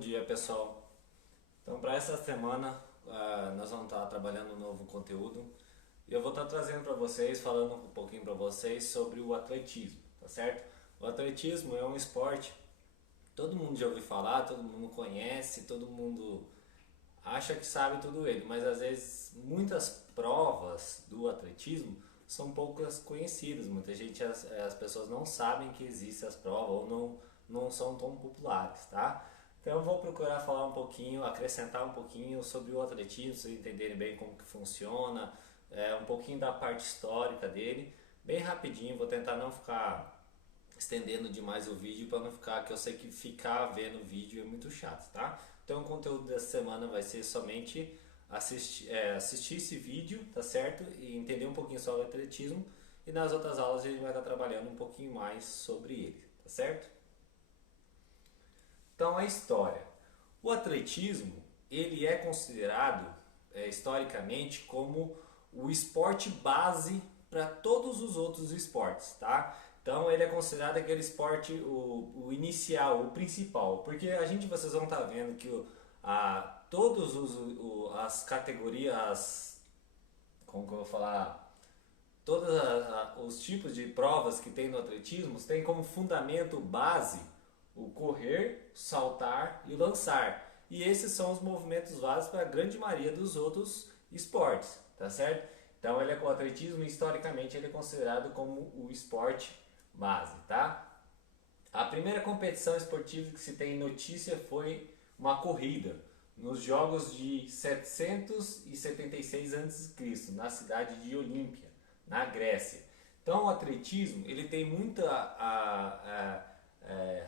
dia, pessoal. Então, para essa semana, nós vamos estar trabalhando um novo conteúdo e eu vou estar trazendo para vocês, falando um pouquinho para vocês sobre o atletismo, tá certo? O atletismo é um esporte, todo mundo já ouviu falar, todo mundo conhece, todo mundo acha que sabe tudo ele, mas às vezes muitas provas do atletismo são poucas conhecidas. Muita gente, as pessoas não sabem que existem as provas ou não são tão populares, tá? Então eu vou procurar falar um pouquinho, acrescentar um pouquinho sobre o atletismo, para vocês entenderem bem como que funciona, um pouquinho da parte histórica dele, bem rapidinho. Vou tentar não ficar estendendo demais o vídeo para não ficar, que eu sei que ficar vendo o vídeo é muito chato, tá? Então o conteúdo dessa semana vai ser somente assistir esse vídeo, tá certo? E entender um pouquinho sobre o atletismo, e nas outras aulas a gente vai estar trabalhando um pouquinho mais sobre ele, tá certo? Então a história. O atletismo, ele é considerado historicamente como o esporte base para todos os outros esportes, tá? Então ele é considerado aquele esporte, o inicial, o principal, porque vocês vão estar vendo que todos as categorias, como que eu vou falar, todos os tipos de provas que tem no atletismo tem como fundamento base o correr, saltar e o lançar. E esses são os movimentos básicos para a grande maioria dos outros esportes, tá certo? Então o atletismo historicamente ele é considerado como o esporte base, tá? A primeira competição esportiva que se tem notícia foi uma corrida nos Jogos de 776 a.C., na cidade de Olímpia, na Grécia. Então o atletismo ele tem muita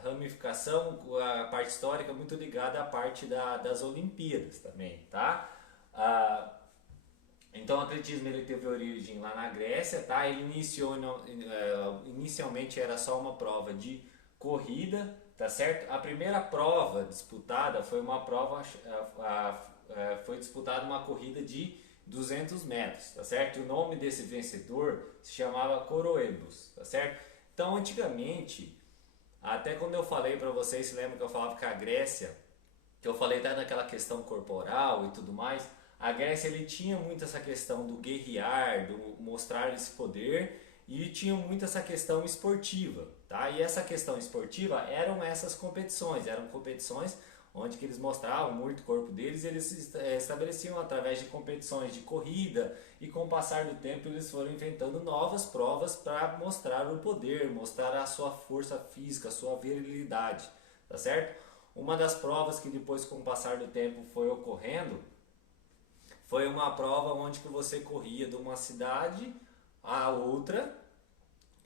ramificação, a parte histórica muito ligada à parte das Olimpíadas também, tá? Então o atletismo ele teve origem lá na Grécia, tá? Ele inicialmente era só uma prova de corrida, tá certo? A primeira prova disputada foi uma prova, foi disputada uma corrida de 200 metros, tá certo? O nome desse vencedor se chamava Coroebus, tá certo? Então antigamente, até quando eu falei para vocês, se lembra que eu falava que a Grécia, que eu falei até naquela questão corporal e tudo mais, a Grécia ele tinha muito essa questão do guerrear, do mostrar esse poder, e tinha muito essa questão esportiva, tá? E essa questão esportiva eram competições onde que eles mostravam muito o corpo deles, e eles estabeleciam através de competições de corrida, e com o passar do tempo eles foram inventando novas provas para mostrar o poder, mostrar a sua força física, a sua virilidade, tá certo? Uma das provas que depois com o passar do tempo foi ocorrendo foi uma prova onde que você corria de uma cidade a outra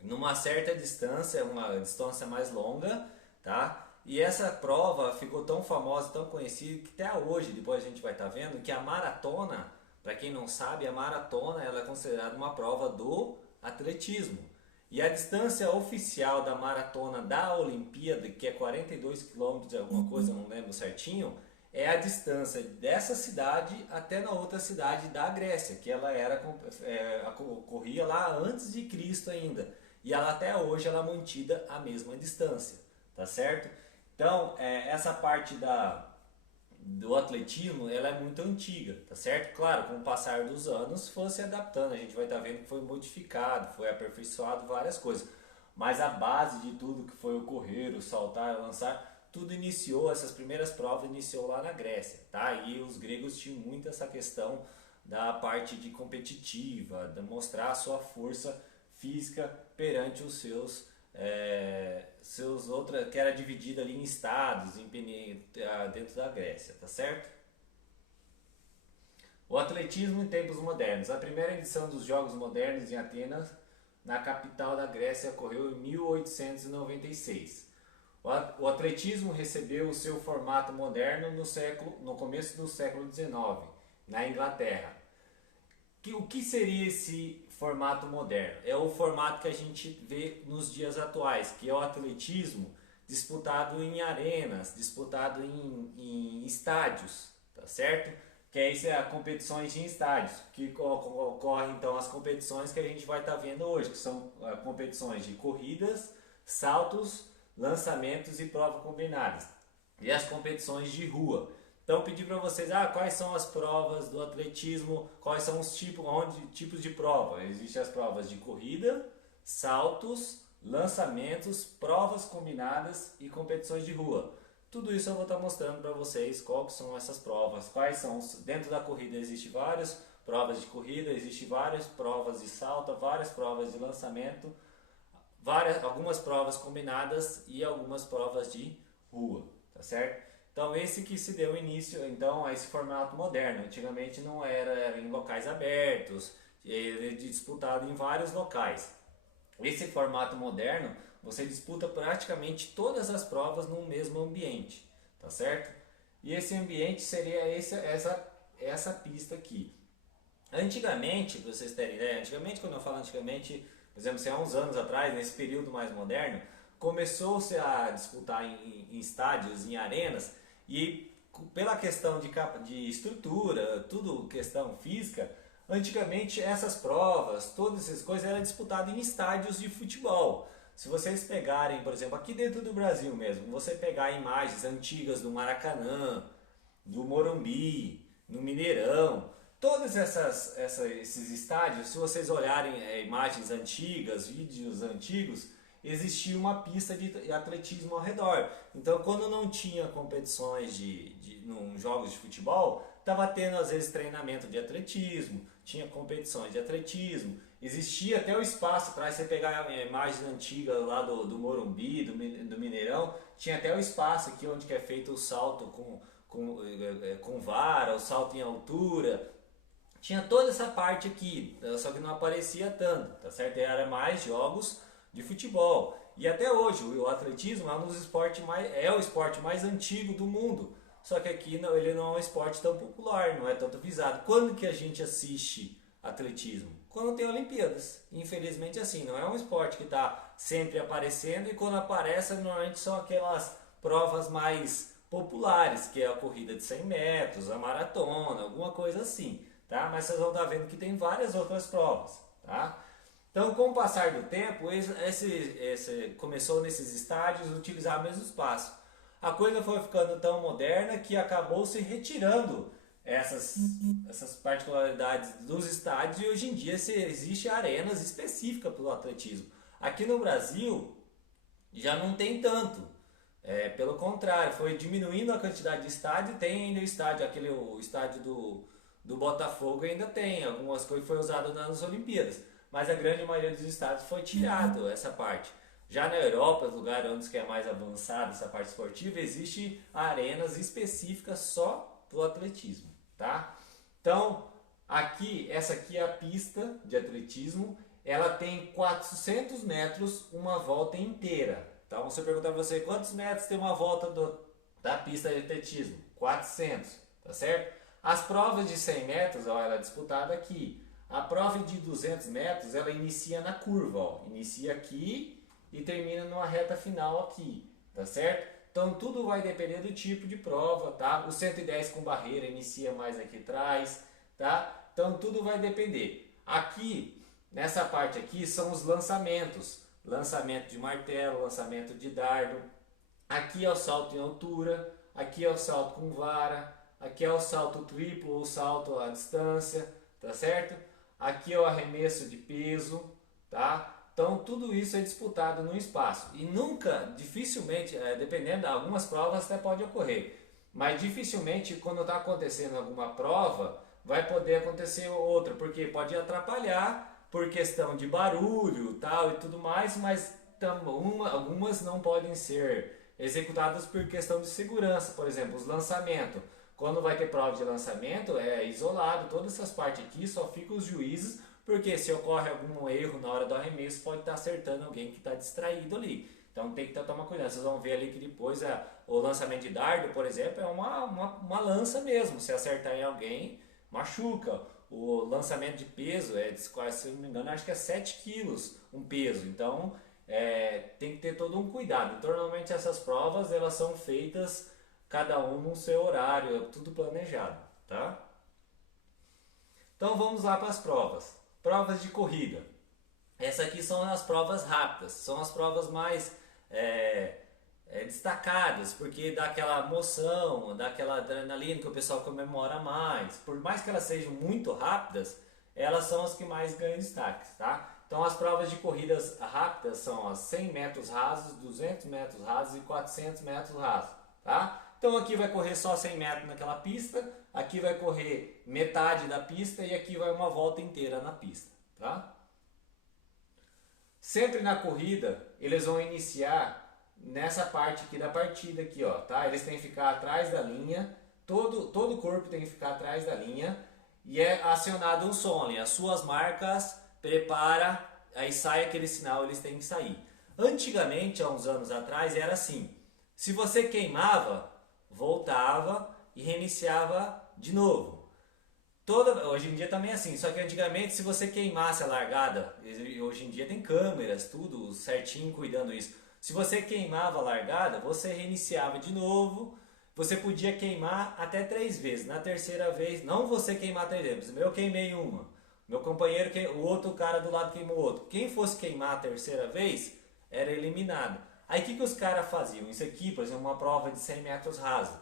numa certa distância, uma distância mais longa, tá? E essa prova ficou tão famosa, tão conhecida, que até hoje, depois a gente vai estar vendo, que a maratona, para quem não sabe, a maratona ela é considerada uma prova do atletismo. E a distância oficial da maratona da Olimpíada, que é 42 quilômetros de alguma coisa, não lembro certinho, é a distância dessa cidade até na outra cidade da Grécia, que ela corria lá antes de Cristo ainda. E ela até hoje ela é mantida a mesma distância, tá certo? Então, essa parte do atletismo, ela é muito antiga, tá certo? Claro, com o passar dos anos foi se adaptando, a gente vai estar vendo que foi modificado, foi aperfeiçoado várias coisas. Mas a base de tudo que foi o correr, o saltar, o lançar, tudo iniciou, essas primeiras provas iniciou lá na Grécia, tá? E os gregos tinham muito essa questão da parte de competitiva, de mostrar a sua força física perante os seus outras, que era dividida ali em estados, dentro da Grécia, tá certo? O atletismo em tempos modernos. A primeira edição dos Jogos Modernos em Atenas, na capital da Grécia, ocorreu em 1896. O atletismo recebeu o seu formato moderno no começo do século XIX, na Inglaterra. O que seria esse formato moderno? É o formato que a gente vê nos dias atuais, que é o atletismo disputado em arenas, disputado em estádios, tá certo? Que é isso, competições em estádios, que ocorrem então as competições que a gente vai estar vendo hoje, que são competições de corridas, saltos, lançamentos e provas combinadas. e as competições de rua. Então pedi para vocês, quais são as provas do atletismo, quais são os tipos de prova. Existem as provas de corrida, saltos, lançamentos, provas combinadas e competições de rua. Tudo isso eu vou estar mostrando para vocês quais são essas provas, quais são dentro da corrida existem várias provas de corrida, existem várias provas de salto, várias provas de lançamento, algumas provas combinadas e algumas provas de rua, tá certo? Então esse que se deu início então a esse formato moderno. Antigamente não era em locais abertos, ele é disputado em vários locais. Esse formato moderno você disputa praticamente todas as provas no mesmo ambiente, tá certo? E esse ambiente seria essa pista aqui. Antigamente, para vocês terem ideia, antigamente, quando eu falo antigamente, por exemplo, há uns anos atrás, nesse período mais moderno, começou-se a disputar em estádios, em arenas, e pela questão de estrutura, tudo questão física, antigamente essas provas, todas essas coisas eram disputadas em estádios de futebol. Se vocês pegarem, por exemplo, aqui dentro do Brasil mesmo, você pegar imagens antigas do Maracanã, do Morumbi, no Mineirão, todos esses estádios, se vocês olharem imagens antigas, vídeos antigos, existia uma pista de atletismo ao redor. Então, quando não tinha competições num jogos de futebol, estava tendo às vezes treinamento de atletismo, tinha competições de atletismo, existia até o espaço para você pegar imagens antigas lá do Morumbi, do Mineirão, tinha até o espaço aqui onde que é feito o salto com vara, o salto em altura. Tinha toda essa parte aqui, só que não aparecia tanto, tá certo? Era mais jogos de futebol. E até hoje o atletismo é um dos esportes é o esporte mais antigo do mundo. Só que aqui ele não é um esporte tão popular, não é tanto visado. Quando que a gente assiste atletismo? Quando tem Olimpíadas. Infelizmente assim, não é um esporte que está sempre aparecendo, e quando aparece normalmente são aquelas provas mais populares, que é a corrida de 100 metros, a maratona, alguma coisa assim. Tá? Mas vocês vão estar vendo que tem várias outras provas. Tá? Então, com o passar do tempo, esse começou nesses estádios a utilizar o mesmo espaço. A coisa foi ficando tão moderna que acabou se retirando essas particularidades dos estádios, e hoje em dia existe arenas específicas para o atletismo. Aqui no Brasil já não tem tanto. Pelo contrário, foi diminuindo a quantidade de estádio. Tem ainda o estádio do Botafogo ainda tem algumas coisas que foi usado nas Olimpíadas, mas a grande maioria dos estádios foi tirado essa parte. Já na Europa, lugar onde é mais avançado essa parte esportiva, existe arenas específicas só para o atletismo, tá? Então, essa aqui é a pista de atletismo, ela tem 400 metros uma volta inteira. Então, se eu perguntar para você quantos metros tem uma volta da pista de atletismo, 400, tá certo? As provas de 100 metros, ela é disputada aqui. A prova de 200 metros, ela inicia na curva, ó. Inicia aqui e termina numa reta final aqui, tá certo? Então tudo vai depender do tipo de prova, tá? O 110 com barreira inicia mais aqui atrás, tá? Então tudo vai depender. Aqui, nessa parte aqui, são os lançamentos. Lançamento de martelo, lançamento de dardo. Aqui é o salto em altura, aqui é o salto com vara, aqui é o salto triplo ou salto à distância, tá certo? Aqui é o arremesso de peso, tá? Então tudo isso é disputado no espaço e nunca, dificilmente, dependendo de algumas provas até pode ocorrer, mas dificilmente quando está acontecendo alguma prova vai poder acontecer outra, porque pode atrapalhar por questão de barulho, tal e tudo mais, mas algumas não podem ser executadas por questão de segurança. Por exemplo, os lançamentos. Quando vai ter prova de lançamento, é isolado, todas essas partes aqui só ficam os juízes, porque se ocorre algum erro na hora do arremesso, pode estar acertando alguém que está distraído ali. Então tem que tomar cuidado. Vocês vão ver ali que depois o lançamento de dardo, por exemplo, é uma lança mesmo. Se acertar em alguém, machuca. O lançamento de peso, se não me engano, acho que é 7 quilos um peso. Então tem que ter todo um cuidado. Então, normalmente essas provas elas são feitas cada um no seu horário, tudo planejado, tá? Então vamos lá para as provas. Provas de corrida. Essas aqui são as provas rápidas, são as provas mais destacadas, porque dá aquela emoção, dá aquela adrenalina que o pessoal comemora mais. Por mais que elas sejam muito rápidas, elas são as que mais ganham destaque, tá? Então as provas de corridas rápidas são as 100 metros rasos, 200 metros rasos e 400 metros rasos, tá? Então aqui vai correr só 100 metros naquela pista, aqui vai correr metade da pista e aqui vai uma volta inteira na pista, tá? Sempre na corrida, eles vão iniciar nessa parte aqui da partida aqui, ó, tá? Eles têm que ficar atrás da linha, todo o corpo tem que ficar atrás da linha e é acionado um som ali, as suas marcas, prepara, aí sai aquele sinal, eles têm que sair. Antigamente, há uns anos atrás, era assim, se você queimava, voltava e reiniciava de novo. Hoje em dia também é assim, só que antigamente se você queimasse a largada, e hoje em dia tem câmeras, tudo certinho cuidando isso. Se você queimava a largada, você reiniciava de novo, você podia queimar até 3 vezes. Na terceira vez, não você queimar 3 vezes, eu queimei uma, meu companheiro, o outro cara do lado queimou outro. Quem fosse queimar a terceira vez, era eliminado. Aí o que os caras faziam? Isso aqui, por exemplo, uma prova de 100 metros raso.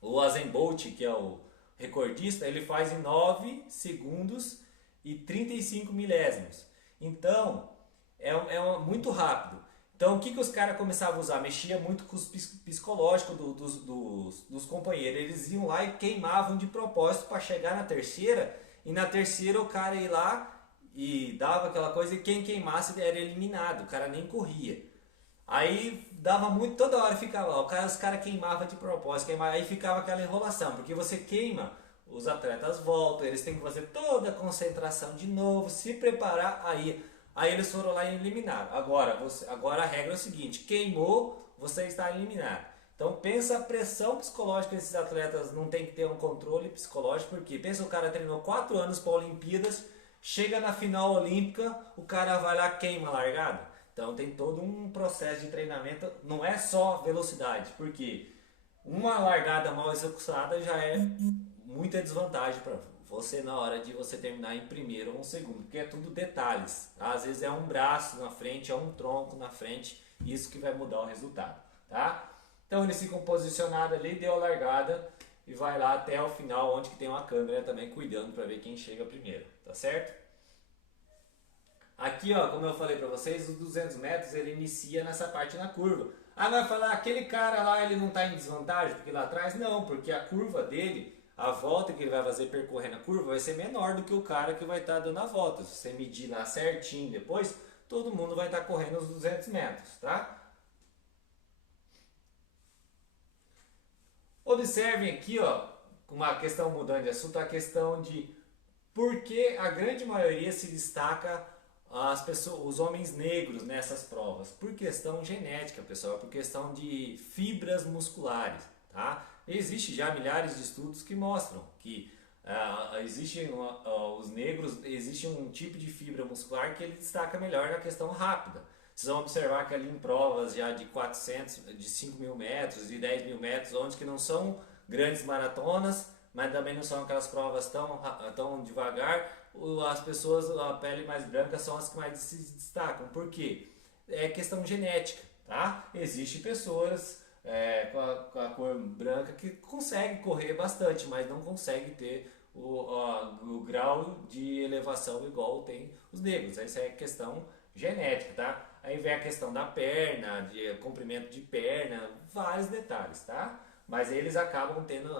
O Usain Bolt, que é o recordista, ele faz em 9 segundos e 35 milésimos. Então, muito rápido. Então, o que os caras começavam a usar? Mexia muito com o psicológico dos companheiros. Eles iam lá e queimavam de propósito para chegar na terceira. E na terceira o cara ia lá e dava aquela coisa e quem queimasse era eliminado. O cara nem corria. Aí dava muito, toda hora ficava lá, os caras queimavam de propósito, aí ficava aquela enrolação, porque você queima, os atletas voltam, eles têm que fazer toda a concentração de novo, se preparar, aí eles foram lá e eliminaram. Agora a regra é o seguinte, queimou, você está eliminado. Então pensa a pressão psicológica desses atletas, não tem que ter um controle psicológico, porque pensa o cara treinou 4 anos para Olimpíadas, chega na final olímpica, o cara vai lá queima a largada. Então tem todo um processo de treinamento, não é só velocidade, porque uma largada mal executada já é muita desvantagem para você na hora de você terminar em primeiro ou em segundo, porque é tudo detalhes. Tá? Às vezes é um braço na frente, é um tronco na frente, isso que vai mudar o resultado. Tá? Então eles ficam posicionados ali, deu a largada e vai lá até o final, onde que tem uma câmera também cuidando para ver quem chega primeiro. Tá certo? Aqui, ó, como eu falei para vocês, os 200 metros ele inicia nessa parte na curva. Ah, vai falar, aquele cara lá ele não está em desvantagem porque lá atrás? Não, porque a curva dele, a volta que ele vai fazer percorrendo a curva vai ser menor do que o cara que vai estar dando a volta. Se você medir lá certinho depois, todo mundo vai estar correndo os 200 metros, tá? Observem aqui, ó, uma questão mudando de assunto, a questão de por que a grande maioria se destaca as pessoas, os homens negros nessas provas, por questão genética, pessoal, por questão de fibras musculares, tá? Existe já milhares de estudos que mostram que os negros, existe um tipo de fibra muscular que ele destaca melhor na questão rápida. Vocês vão observar que ali em provas já de 400, de 5 mil metros, de 10 mil metros, onde que não são grandes maratonas, mas também não são aquelas provas tão devagar, as pessoas, a pele mais branca são as que mais se destacam. Por quê? É questão genética, tá? Existem pessoas com a cor branca que conseguem correr bastante, mas não conseguem ter o grau de elevação igual tem os negros. Essa é questão genética, tá? Aí vem a questão da perna, de comprimento de perna, vários detalhes, tá? Mas eles acabam tendo,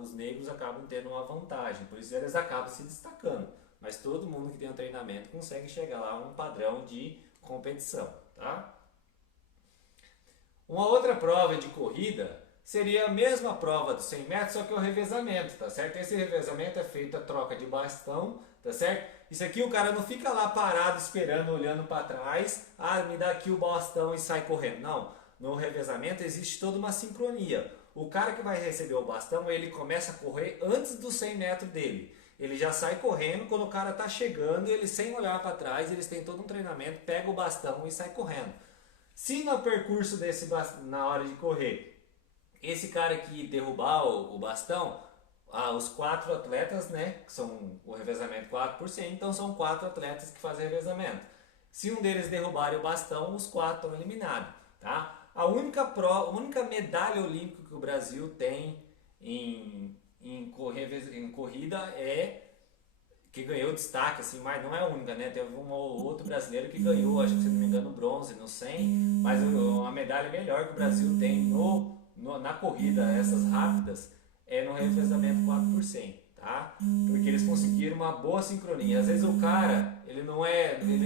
os negros acabam tendo uma vantagem, por isso eles acabam se destacando. Mas todo mundo que tem um treinamento consegue chegar lá a um padrão de competição, tá? Uma outra prova de corrida seria a mesma prova dos 100 metros, só que o revezamento, tá certo? Esse revezamento é feito a troca de bastão, tá certo? Isso aqui o cara não fica lá parado esperando, olhando para trás, me dá aqui o bastão e sai correndo. Não, no revezamento existe toda uma sincronia. O cara que vai receber o bastão, ele começa a correr antes dos 100 metros dele. Ele já sai correndo quando o cara está chegando, ele sem olhar para trás, eles têm todo um treinamento, pega o bastão e sai correndo. Se no percurso na hora de correr, esse cara que derrubar o bastão, os 4 atletas, né, que são o revezamento 4%, então são 4 atletas que fazem revezamento. Se um deles derrubar o bastão, os 4 estão eliminados. tá? A única medalha olímpica que o Brasil tem em corrida que ganhou destaque, assim, mas não é a única, né? Teve um ou outro brasileiro que ganhou, acho que se não me engano, bronze no 100, mas a medalha melhor que o Brasil tem na corrida, essas rápidas, é no revezamento 4%, tá? Porque eles conseguiram uma boa sincronia. Às vezes o cara, ele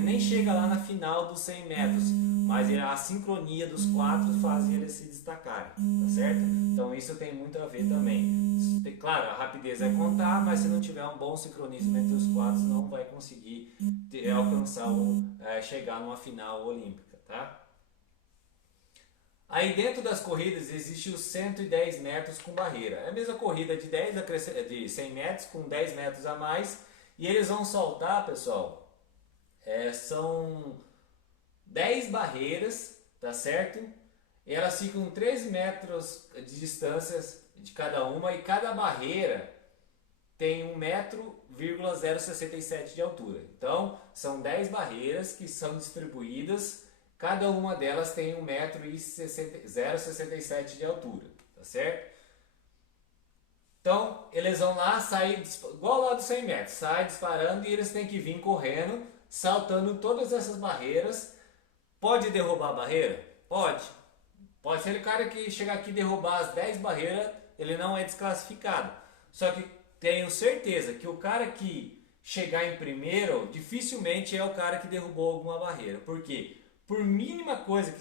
nem chega lá na final dos 100 metros, mas a sincronia dos quatro faz eles se destacarem, tá certo? Então isso tem muito a ver também. Claro, a rapidez vai contar, mas se não tiver um bom sincronismo entre os quatro, não vai conseguir alcançar chegar numa final olímpica, tá? Aí dentro das corridas existe os 110 metros com barreira. É a mesma corrida de 100 metros com 10 metros a mais. E eles vão soltar, pessoal, são 10 barreiras, tá certo? E elas ficam 13 metros de distância de cada uma e cada barreira tem 1,067 m de altura. Então, são 10 barreiras que são distribuídas, cada uma delas tem 1,067 m de altura, tá certo? Então, eles vão lá, sair, igual lá dos 100 metros, sai disparando e eles têm que vir correndo, saltando todas essas barreiras. Pode derrubar a barreira? Pode. Pode ser o cara que chegar aqui e derrubar as 10 barreiras, ele não é desclassificado. Só que tenho certeza que o cara que chegar em primeiro, dificilmente é o cara que derrubou alguma barreira. Por quê? Por mínima coisa,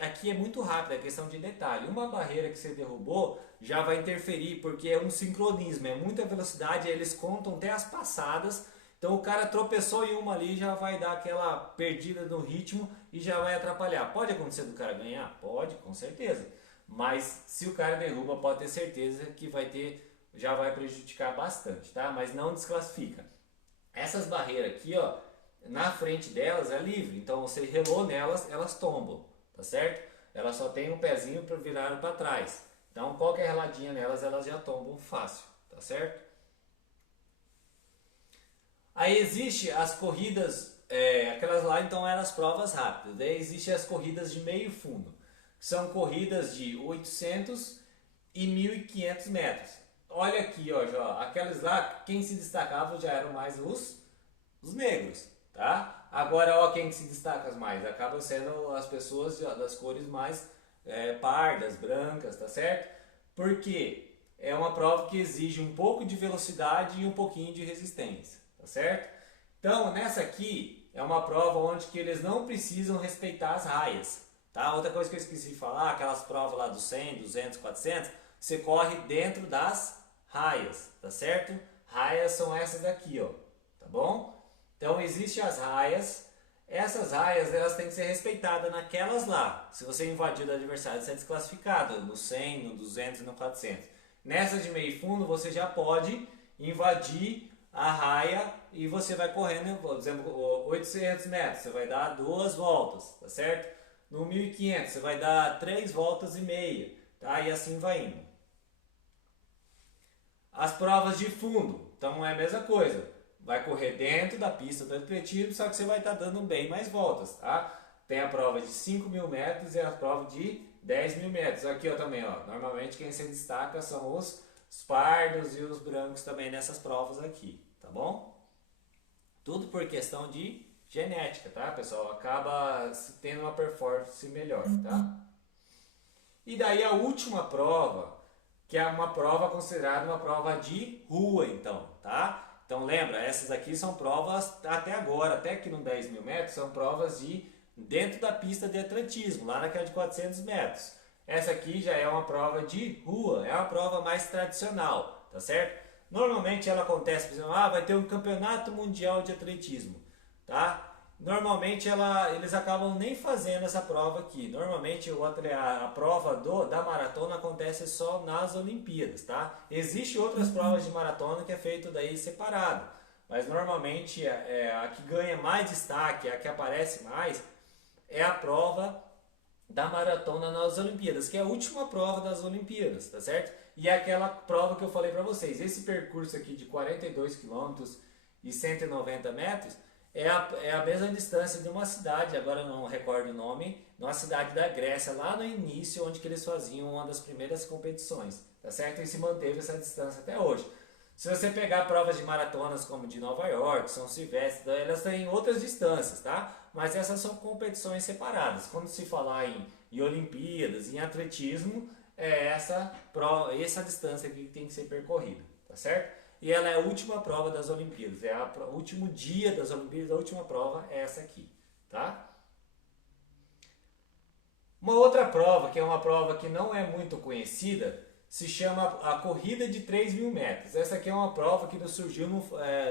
aqui é muito rápido, é questão de detalhe. Uma barreira que você derrubou já vai interferir, porque é um sincronismo, é muita velocidade, eles contam até as passadas. Então o cara tropeçou em uma ali, já vai dar aquela perdida no ritmo e já vai atrapalhar. Pode acontecer do cara ganhar? Pode, com certeza. Mas se o cara derruba, pode ter certeza que já vai prejudicar bastante, tá? Mas não desclassifica. Essas barreiras aqui, ó, na frente delas é livre, então você relou nelas, elas tombam, tá certo? Elas só tem um pezinho para virar para trás. Então qualquer reladinha nelas, elas já tombam fácil, tá certo? Aí existe as corridas, aquelas lá então eram as provas rápidas. Daí existe as corridas de meio fundo, que são corridas de 800 e 1.500 metros. Olha aqui, ó, já, aquelas lá, quem se destacava já eram mais os negros, tá? Agora, ó, quem se destaca mais? Acabam sendo as pessoas das cores mais pardas, brancas, tá certo? Porque é uma prova que exige um pouco de velocidade e um pouquinho de resistência, tá certo? Então, nessa aqui é uma prova onde que eles não precisam respeitar as raias, tá? Outra coisa que eu esqueci de falar, aquelas provas lá do 100, 200, 400, você corre dentro das raias, tá certo? Raias são essas daqui, ó, tá bom? Então existem as raias, essas raias elas têm que ser respeitadas naquelas lá. Se você invadir do adversário, você é desclassificado no 100, no 200 e no 400. Nessa de meio fundo você já pode invadir a raia e você vai correndo, por exemplo, 800 metros, você vai dar 2 voltas, tá certo? No 1.500 você vai dar 3 voltas e meia, tá? E assim vai indo. As provas de fundo, então é a mesma coisa. Vai correr dentro da pista do atletismo, só que você vai estar dando bem mais voltas, tá? Tem a prova de 5.000 metros e a prova de 10.000 metros. Aqui ó, também, ó, normalmente quem se destaca são os pardos e os brancos também nessas provas aqui, tá bom? Tudo por questão de genética, tá, pessoal? Acaba tendo uma performance melhor, tá? E daí a última prova, que é uma prova considerada uma prova de rua, então, tá? Então lembra, essas aqui são provas até agora, até aqui no 10.000 metros, são provas dentro da pista de atletismo, lá naquela de 400 metros. Essa aqui já é uma prova de rua, é uma prova mais tradicional, tá certo? Normalmente ela acontece, por exemplo, vai ter um campeonato mundial de atletismo, tá? Normalmente eles acabam nem fazendo essa prova aqui. Normalmente a prova da maratona acontece só nas Olimpíadas, tá? Existem outras provas de maratona que é feito daí separado, mas normalmente a que ganha mais destaque, a que aparece mais, é a prova da maratona nas Olimpíadas, que é a última prova das Olimpíadas, tá certo? E é aquela prova que eu falei para vocês, esse percurso aqui de 42 km e 190 metros, é a mesma distância de uma cidade, agora eu não recordo o nome, na cidade da Grécia, lá no início, onde que eles faziam uma das primeiras competições, tá certo? E se manteve essa distância até hoje. Se você pegar provas de maratonas como de Nova York, São Silvestre, elas têm outras distâncias, tá? Mas essas são competições separadas. Quando se falar em Olimpíadas, em atletismo, é essa distância aqui que tem que ser percorrida, tá certo? E ela é a última prova das Olimpíadas, o último dia das Olimpíadas, a última prova é essa aqui, tá? Uma outra prova, que é uma prova que não é muito conhecida, se chama a Corrida de 3.000 metros. Essa aqui é uma prova que surgiu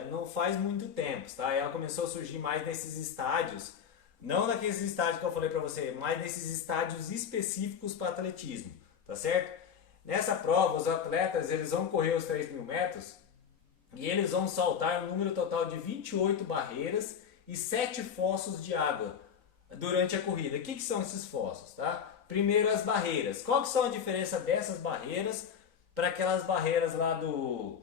não faz muito tempo, tá? Ela começou a surgir mais nesses estádios, não naqueles estádios que eu falei para você, mas nesses estádios específicos para atletismo, tá certo? Nessa prova, os atletas eles vão correr os 3.000 metros e eles vão saltar um número total de 28 barreiras e 7 fossos de água durante a corrida. O que são esses fossos, tá? Primeiro, as barreiras. Qual que são a diferença dessas barreiras para aquelas barreiras lá do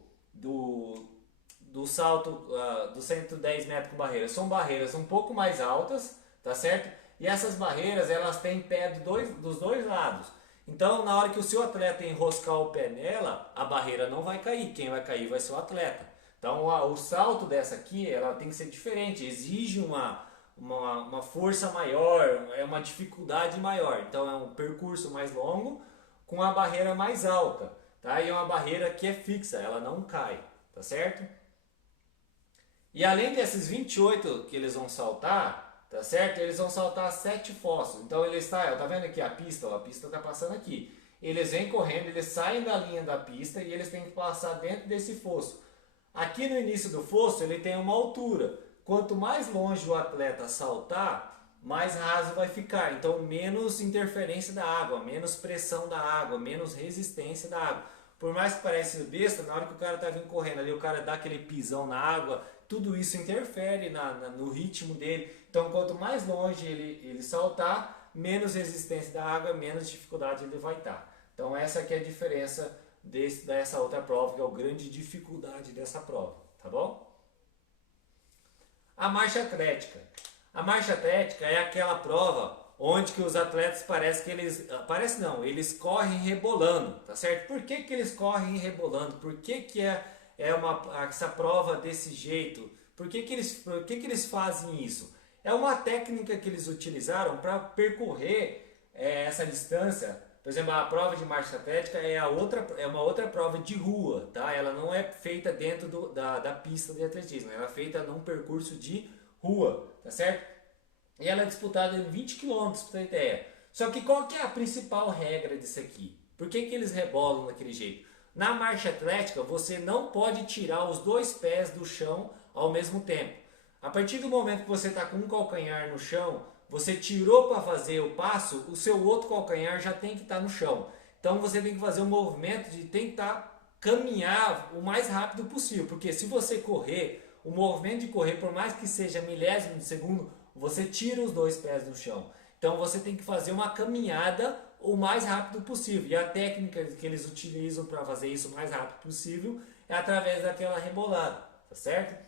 salto dos 110 metros com barreiras? São barreiras um pouco mais altas, tá certo? E essas barreiras, elas têm pé dos dois lados. Então, na hora que o seu atleta enroscar o pé nela, a barreira não vai cair. Quem vai cair vai ser o atleta. Então, o salto dessa aqui, ela tem que ser diferente. Exige uma força maior, é uma dificuldade maior. Então é um percurso mais longo com a barreira mais alta, tá? E é uma barreira que é fixa, ela não cai, tá certo? E além desses 28 que eles vão saltar, tá certo? Eles vão saltar 7 fossos. Então tá vendo aqui a pista? Ó, a pista tá passando aqui. Eles vêm correndo, eles saem da linha da pista e eles têm que passar dentro desse fosso. Aqui no início do fosso ele tem uma altura. Quanto mais longe o atleta saltar, mais raso vai ficar. Então, menos interferência da água, menos pressão da água, menos resistência da água. Por mais que pareça besta, na hora que o cara tá vindo correndo ali, o cara dá aquele pisão na água, tudo isso interfere no ritmo dele. Então, quanto mais longe ele saltar, menos resistência da água, menos dificuldade ele vai estar. Então, essa aqui é a diferença dessa outra prova, que é a grande dificuldade dessa prova, tá bom? A marcha atlética. A marcha atlética é aquela prova onde que os atletas eles correm rebolando, tá certo? Por que eles correm rebolando? Por que essa prova desse jeito? Por que eles fazem isso? É uma técnica que eles utilizaram para percorrer essa distância. Por exemplo, a prova de marcha atlética é uma outra prova de rua, tá? Ela não é feita dentro da pista de atletismo, ela é feita num percurso de rua, tá certo? E ela é disputada em 20 quilômetros, para ter ideia. Só que qual que é a principal regra disso aqui? Por que eles rebolam daquele jeito? Na marcha atlética, você não pode tirar os dois pés do chão ao mesmo tempo. A partir do momento que você está com um calcanhar no chão, você tirou para fazer o passo, o seu outro calcanhar já tem que estar no chão. Então você tem que fazer um movimento de tentar caminhar o mais rápido possível. Porque se você correr, o movimento de correr, por mais que seja milésimo de segundo, você tira os dois pés do chão. Então você tem que fazer uma caminhada o mais rápido possível. E a técnica que eles utilizam para fazer isso o mais rápido possível é através daquela rebolada, tá certo?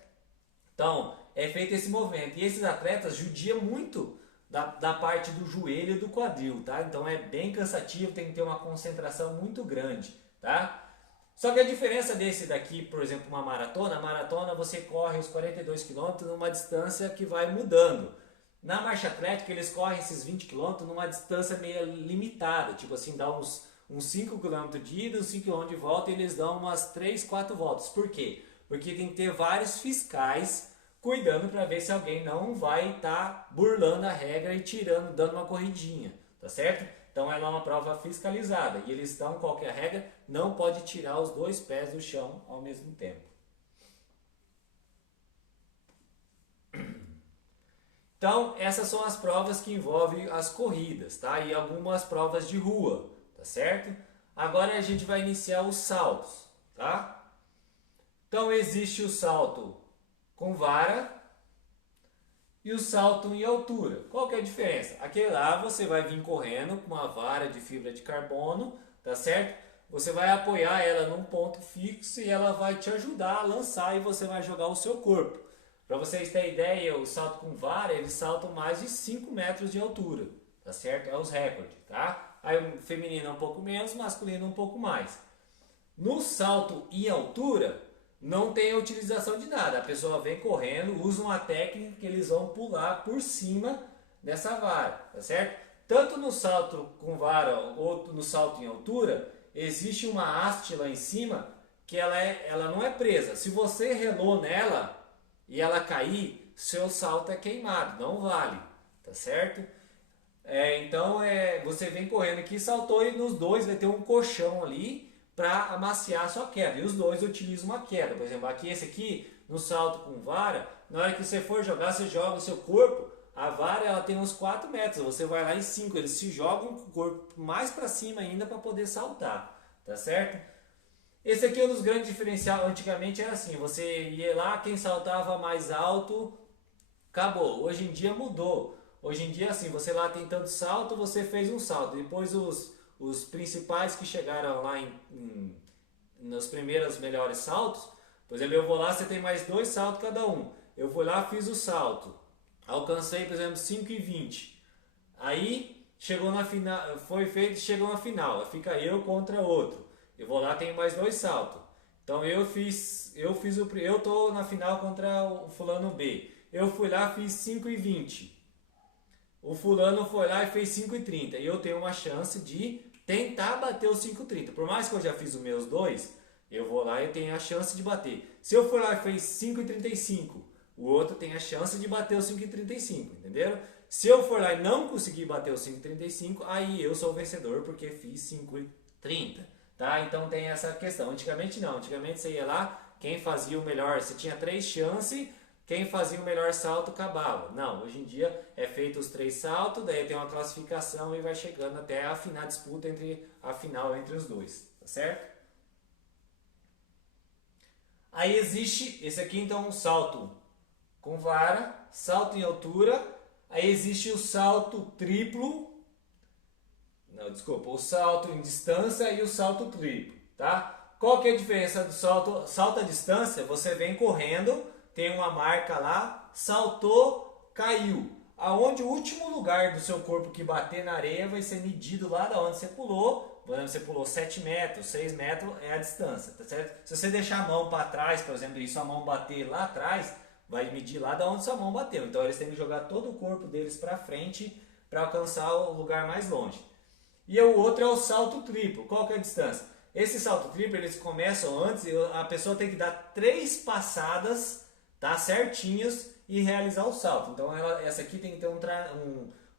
Então é feito esse movimento. E esses atletas judiam muito da parte do joelho e do quadril, tá? Então é bem cansativo, tem que ter uma concentração muito grande, tá? Só que a diferença desse daqui, por exemplo, uma maratona, a maratona você corre os 42 km numa distância que vai mudando. Na marcha atlética eles correm esses 20 km numa distância meio limitada, tipo assim, dá uns 5 km de ida, uns 5 km de volta e eles dão umas 3, 4 voltas. Por quê? Porque tem que ter vários fiscais cuidando para ver se alguém não vai estar burlando a regra e dando uma corridinha, tá certo? Então ela é uma prova fiscalizada e eles dão qualquer regra, não pode tirar os dois pés do chão ao mesmo tempo. Então essas são as provas que envolvem as corridas, tá? E algumas provas de rua, tá certo? Agora a gente vai iniciar os saltos, tá? Então existe o salto com vara e o salto em altura. Qual que é a diferença? Aquele lá você vai vir correndo com uma vara de fibra de carbono, tá certo? Você vai apoiar ela num ponto fixo e ela vai te ajudar a lançar e você vai jogar o seu corpo. Para vocês terem ideia, o salto com vara, eles saltam mais de 5 metros de altura, tá certo? É os recordes, tá? Aí o feminino é um pouco menos, masculino um pouco mais. No salto em altura, não tem a utilização de nada. A pessoa vem correndo, usa uma técnica que eles vão pular por cima dessa vara, tá certo? Tanto no salto com vara ou no salto em altura, existe uma haste lá em cima que ela não é presa. Se você relou nela e ela cair, seu salto é queimado, não vale, tá certo? Então você vem correndo aqui, saltou e nos dois vai ter um colchão ali para amaciar a sua queda. E os dois utilizam uma queda. Por exemplo, aqui esse aqui, no salto com vara, na hora que você for jogar, você joga o seu corpo. A vara ela tem uns 4 metros, você vai lá em 5. Eles se jogam com o corpo mais para cima ainda para poder saltar, tá certo? Esse aqui é um dos grandes diferenciais. Antigamente era assim, você ia lá, quem saltava mais alto, acabou. Hoje em dia mudou. Hoje em dia assim, você lá tem tanto salto, você fez um salto. Depois os principais que chegaram lá nos primeiros melhores saltos, por exemplo, eu vou lá, você tem mais 2 saltos cada um. Eu vou lá, fiz o salto. Alcancei, por exemplo, 5,20. Aí chegou na final, foi feito, chegou na final. Fica eu contra outro. Eu vou lá, tenho mais 2 saltos. Então eu tô na final contra o fulano B. Eu fui lá, fiz 5,20. O fulano foi lá e fez 5,30. E eu tenho uma chance de tentar bater os 5,30. Por mais que eu já fiz os meus 2, eu vou lá e tenho a chance de bater. Se eu for lá e fez 5,35, o outro tem a chance de bater os 5,35, entenderam? Se eu for lá e não conseguir bater os 5,35, aí eu sou o vencedor porque fiz 5,30, tá? Então tem essa questão. Antigamente não, antigamente você ia lá, quem fazia o melhor, você tinha 3 chances, quem fazia o melhor salto acabava. Não, hoje em dia é feito os 3 saltos, daí tem uma classificação e vai chegando até a final, disputa entre a final entre os dois, tá certo? Aí existe esse aqui então um salto com vara, salto em altura, aí existe o salto triplo, não, desculpa, o salto em distância e o salto triplo, tá? Qual que é a diferença do salto? Salto à distância, você vem correndo, tem uma marca lá, saltou, caiu. Aonde o último lugar do seu corpo que bater na areia vai ser medido lá da onde você pulou. Por exemplo, você pulou 7 metros, 6 metros é a distância, tá certo? Se você deixar a mão para trás, por exemplo, e sua mão bater lá atrás, vai medir lá da onde sua mão bateu. Então eles têm que jogar todo o corpo deles para frente para alcançar o lugar mais longe. E o outro é o salto triplo. Qual que é a distância? Esse salto triplo eles começam antes, a pessoa tem que dar 3 passadas, tá, certinhos e realizar o salto. Então essa aqui tem que ter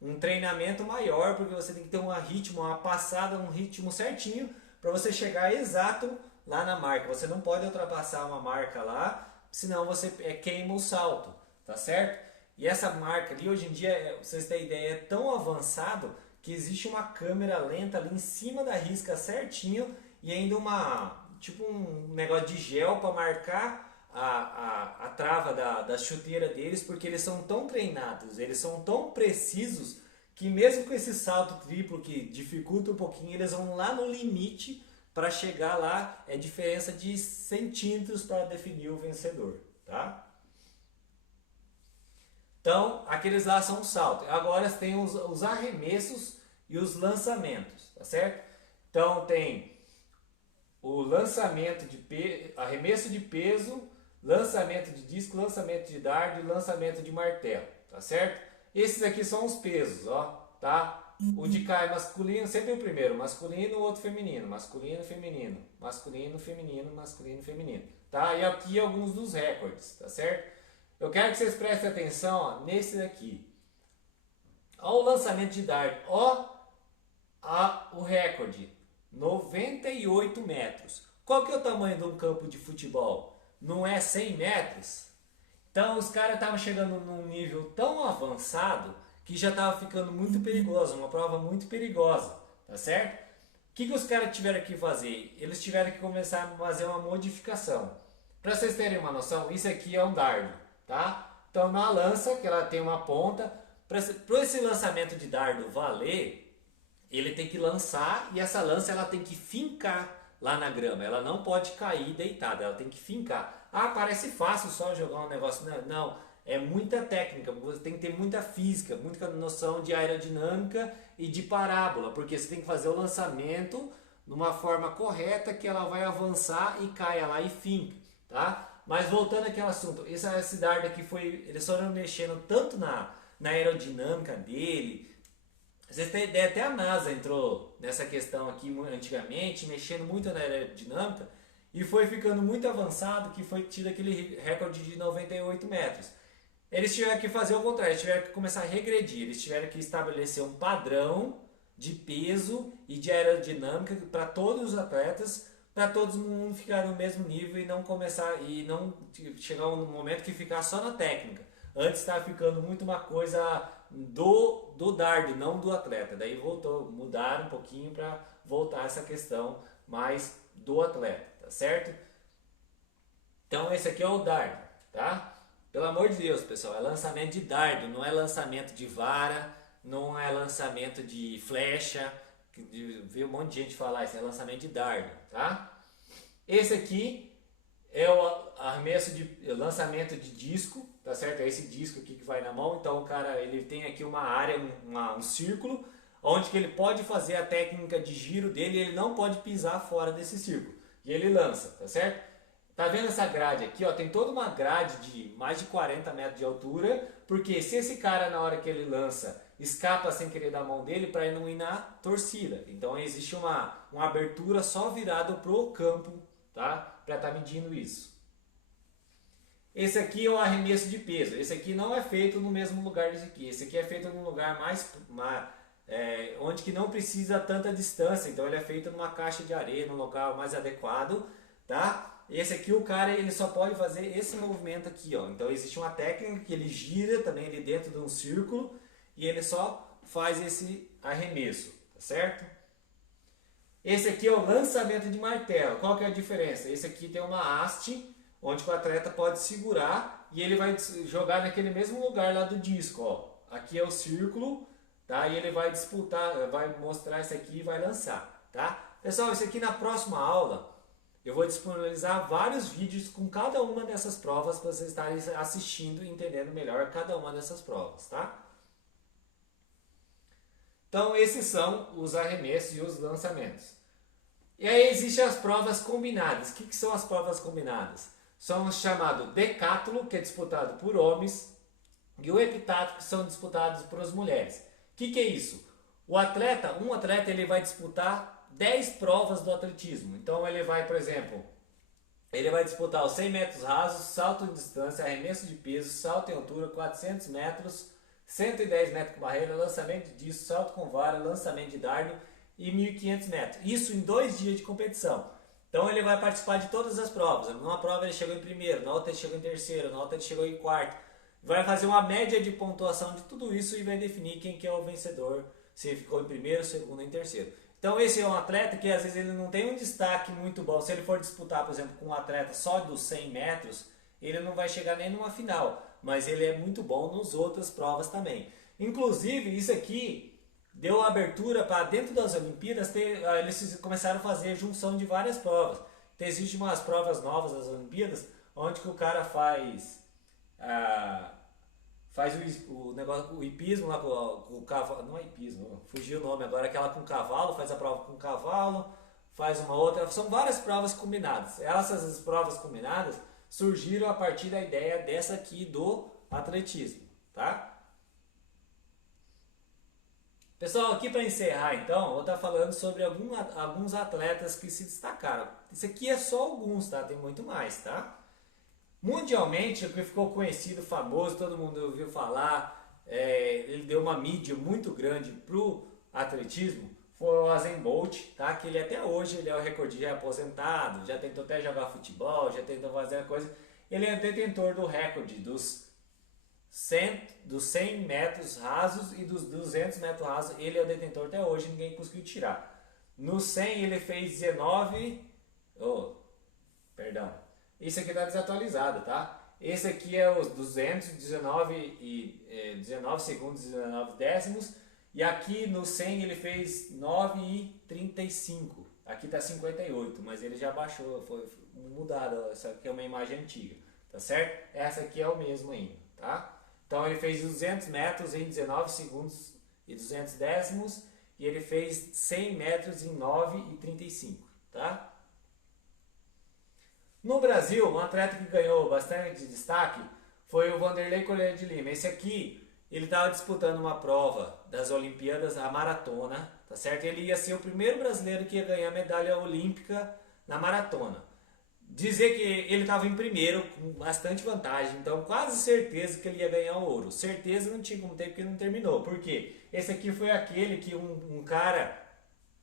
um treinamento maior, porque você tem que ter um ritmo, uma passada, um ritmo certinho para você chegar exato lá na marca. Você não pode ultrapassar uma marca lá, senão você queima o salto, tá certo? E essa marca ali, hoje em dia, pra vocês terem ideia, é tão avançado que existe uma câmera lenta ali em cima da risca certinho e ainda tipo um negócio de gel para marcar a trava da chuteira deles, porque eles são tão treinados, eles são tão precisos que mesmo com esse salto triplo que dificulta um pouquinho, eles vão lá no limite para chegar lá, é diferença de centímetros para definir o vencedor, tá? Então, aqueles lá são os saltos. Agora tem os arremessos e os lançamentos, tá certo? Então tem o lançamento de arremesso de peso, lançamento de disco, lançamento de dardo e lançamento de martelo, tá certo? Esses aqui são os pesos, ó, tá? O de cá é masculino, sempre o primeiro, masculino, o outro feminino, masculino, feminino, masculino, feminino, masculino, feminino, tá? E aqui alguns dos recordes, tá certo? Eu quero que vocês prestem atenção, ó, nesse daqui. Ó o lançamento de dardo, ó o recorde, 98 metros. Qual que é o tamanho de um campo de futebol? Não é 100 metros? Então os caras estavam chegando num nível tão avançado que já estava ficando muito perigoso, uma prova muito perigosa, tá certo? O que os caras tiveram que fazer? Eles tiveram que começar a fazer uma modificação. Para vocês terem uma noção, isso aqui é um dardo, tá? Então na lança, que ela tem uma ponta, para esse lançamento de dardo valer, ele tem que lançar e essa lança ela tem que fincar lá na grama. Ela não pode cair deitada, ela tem que fincar. Ah, parece fácil só jogar um negócio. Não, é muita técnica, você tem que ter muita física, muita noção de aerodinâmica e de parábola, porque você tem que fazer o lançamento numa forma correta que ela vai avançar e caia lá e finca, tá? Mas voltando àquele assunto, esse dardo aqui foi, eles foram mexendo tanto na aerodinâmica dele. Vocês têm ideia, até a NASA entrou nessa questão aqui antigamente, mexendo muito na aerodinâmica, e foi ficando muito avançado que foi tido aquele recorde de 98 metros. Eles tiveram que fazer o contrário, eles tiveram que começar a regredir, eles tiveram que estabelecer um padrão de peso e de aerodinâmica para todos os atletas, para todo mundo ficar no mesmo nível e não começar e não chegar um momento que ficar só na técnica. Antes estava ficando muito uma coisa do dardo, não do atleta. Daí mudaram um pouquinho para voltar essa questão mais do atleta, tá certo? Então esse aqui é o dardo, tá? Pelo amor de Deus, pessoal, é lançamento de dardo, não é lançamento de vara, não é lançamento de flecha. Vi um monte de gente falar isso, é lançamento de dardo, tá? Esse aqui é o arremesso de lançamento de disco, tá certo? É esse disco aqui que vai na mão. Então o cara, ele tem aqui uma área, um círculo, onde que ele pode fazer a técnica de giro dele e ele não pode pisar fora desse círculo. E ele lança, tá certo? Tá vendo essa grade aqui, ó? Tem toda uma grade de mais de 40 metros de altura, porque se esse cara na hora que ele lança escapa sem querer da mão dele para ele não ir na torcida. Então existe uma abertura só virada pro campo, tá? Para estar medindo isso. Esse aqui é o arremesso de peso. Esse aqui não é feito no mesmo lugar desse aqui. Esse aqui é feito num lugar onde que não precisa tanta distância. Então ele é feito numa caixa de areia, num local mais adequado, tá? Esse aqui o cara ele só pode fazer esse movimento aqui, ó. Então existe uma técnica que ele gira também ali dentro de um círculo e ele só faz esse arremesso, tá certo? Esse aqui é o lançamento de martelo. Qual que é a diferença? Esse aqui tem uma haste onde o atleta pode segurar e ele vai jogar naquele mesmo lugar lá do disco, ó. Aqui é o círculo, tá? E ele vai disputar, vai mostrar isso aqui e vai lançar, tá? Pessoal, isso aqui na próxima aula eu vou disponibilizar vários vídeos com cada uma dessas provas para vocês estarem assistindo e entendendo melhor cada uma dessas provas, tá? Então esses são os arremessos e os lançamentos. E aí existem as provas combinadas. O que são as provas combinadas? São os chamados decátulo, que é disputado por homens, e o heptátulo, que são disputados por as mulheres. O que é isso? Um atleta ele vai disputar 10 provas do atletismo. Então ele vai, por exemplo, ele vai disputar os 100 metros rasos, salto em distância, arremesso de peso, salto em altura, 400 metros, 110 metros com barreira, lançamento de disco, salto com vara, lançamento de dardo e 1.500 metros. Isso em 2 dias de competição. Então ele vai participar de todas as provas. Numa prova ele chegou em primeiro, na outra ele chegou em terceiro, na outra ele chegou em quarto. Vai fazer uma média de pontuação de tudo isso e vai definir quem que é o vencedor, se ele ficou em primeiro, segundo e em terceiro. Então esse é um atleta que às vezes ele não tem um destaque muito bom. Se ele for disputar, por exemplo, com um atleta só dos 100 metros, ele não vai chegar nem numa final. Mas ele é muito bom nas outras provas também. Inclusive, isso aqui deu abertura para dentro das Olimpíadas, eles começaram a fazer junção de várias provas. Então, existem umas provas novas das Olimpíadas, onde que o cara faz o negócio, o hipismo lá com o cavalo, não é hipismo, fugiu o nome agora, aquela com cavalo, faz a prova com cavalo, faz uma outra, são várias provas combinadas. Essas provas combinadas surgiram a partir da ideia dessa aqui do atletismo, tá? Pessoal, aqui para encerrar então, eu vou estar falando sobre alguns atletas que se destacaram. Isso aqui é só alguns, tá? Tem muito mais, tá? Mundialmente, o que ficou conhecido, famoso, todo mundo ouviu falar, ele deu uma mídia muito grande pro atletismo, foi o Usain Bolt, tá? Que ele até hoje ele é o recordista aposentado, já tentou até jogar futebol, já tentou fazer coisa. Ele é detentor do recorde dos 100 metros rasos e dos 200 metros rasos. Ele é o detentor até hoje, ninguém conseguiu tirar. No 100 ele fez 19... Esse aqui está desatualizado, tá? Esse aqui é os 19 segundos e 19 décimos. E aqui no 100 ele fez 9,35. Aqui está 58, mas ele já baixou, foi mudado. Essa aqui é uma imagem antiga, tá certo? Essa aqui é o mesmo ainda, tá? Então ele fez 200 metros em 19 segundos e 200 décimos e ele fez 100 metros em 9 e 35, tá? No Brasil, um atleta que ganhou bastante destaque foi o Vanderlei Correia de Lima. Esse aqui, ele estava disputando uma prova das Olimpíadas, a maratona, tá certo? Ele ia ser o primeiro brasileiro que ia ganhar medalha olímpica na maratona. Dizer que ele estava em primeiro, com bastante vantagem, então quase certeza que ele ia ganhar o ouro. Certeza não tinha como ter, porque não terminou. Por quê? Esse aqui foi aquele que um cara,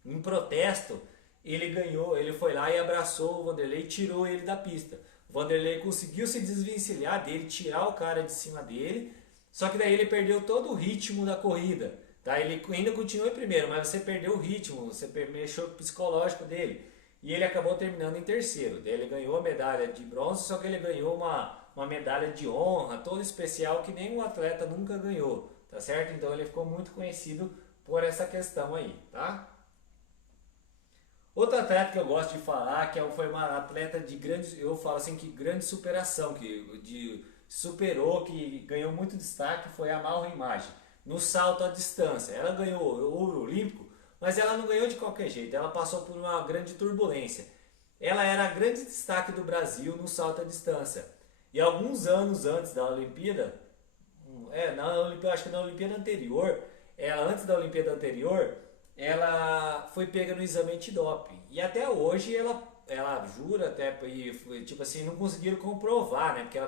em protesto, ele ganhou, ele foi lá e abraçou o Vanderlei e tirou ele da pista. O Vanderlei conseguiu se desvencilhar dele, tirar o cara de cima dele, só que daí ele perdeu todo o ritmo da corrida. Tá? Ele ainda continuou em primeiro, mas você perdeu o ritmo, você mexeu com o psicológico dele. E ele acabou terminando em terceiro. Daí ele ganhou a medalha de bronze, só que ele ganhou uma medalha de honra, toda especial, que nenhum atleta nunca ganhou. Tá certo? Então ele ficou muito conhecido por essa questão aí, tá? Outro atleta que eu gosto de falar, foi uma atleta de grande, eu falo assim, que grande superação, superou, que ganhou muito destaque, foi a Mauro Imagem, no salto à distância. Ela ganhou ouro olímpico, mas ela não ganhou de qualquer jeito, ela passou por uma grande turbulência. Ela era grande destaque do Brasil no salto à distância. E alguns anos antes da Olimpíada, acho que na Olimpíada anterior, antes da Olimpíada anterior, ela foi pega no exame antidoping. E até hoje ela jura, até, e, tipo assim, não conseguiram comprovar, né? Porque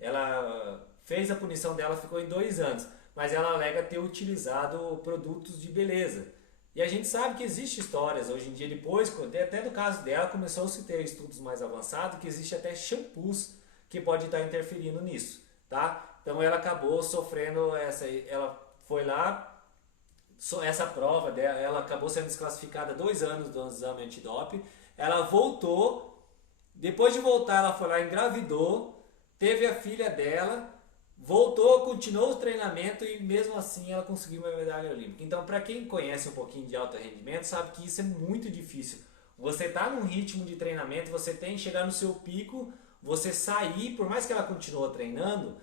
ela fez a punição dela, ficou em 2 anos. Mas ela alega ter utilizado produtos de beleza. E a gente sabe que existem histórias hoje em dia, depois, até do caso dela, começou a se ter estudos mais avançados, que existe até shampoos que pode estar interferindo nisso, tá? Então ela acabou sofrendo ela foi lá, essa prova dela, ela acabou sendo desclassificada 2 anos do exame antidoping, ela voltou, depois de voltar ela foi lá, engravidou, teve a filha dela, voltou, continuou o treinamento e mesmo assim ela conseguiu uma medalha olímpica. Então, para quem conhece um pouquinho de alto rendimento, sabe que isso é muito difícil. Você tá num ritmo de treinamento, você tem que chegar no seu pico, você sair, por mais que ela continuou treinando,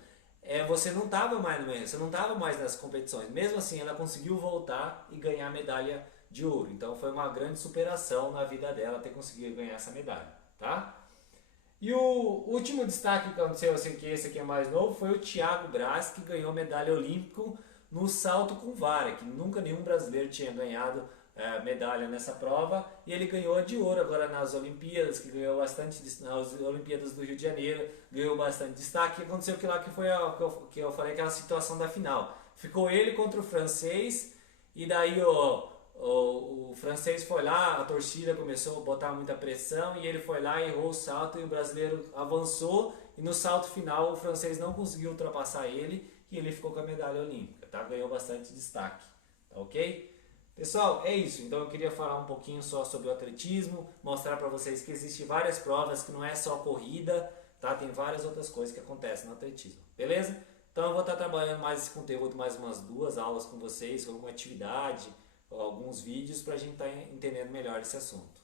você não estava mais no você não estava mais nas competições. Mesmo assim, ela conseguiu voltar e ganhar a medalha de ouro. Então, foi uma grande superação na vida dela ter conseguido ganhar essa medalha, tá? E o último destaque que aconteceu, assim, que esse aqui é mais novo, foi o Thiago Braz, que ganhou medalha olímpica no salto com vara, que nunca nenhum brasileiro tinha ganhado medalha nessa prova, e ele ganhou a de ouro agora nas Olimpíadas, que ganhou bastante, nas Olimpíadas do Rio de Janeiro, ganhou bastante destaque. Aconteceu que lá que foi que eu falei, aquela situação da final. Ficou ele contra o francês, e daí o francês foi lá, a torcida começou a botar muita pressão e ele foi lá, errou o salto e o brasileiro avançou, e no salto final o francês não conseguiu ultrapassar ele e ele ficou com a medalha olímpica, tá? Ganhou bastante destaque, tá ok? Pessoal, é isso. Então eu queria falar um pouquinho só sobre o atletismo, mostrar para vocês que existem várias provas, que não é só corrida, tá? Tem várias outras coisas que acontecem no atletismo, beleza? Então eu vou estar trabalhando mais esse conteúdo, mais umas 2 aulas com vocês, alguma atividade, alguns vídeos para a gente estar entendendo melhor esse assunto.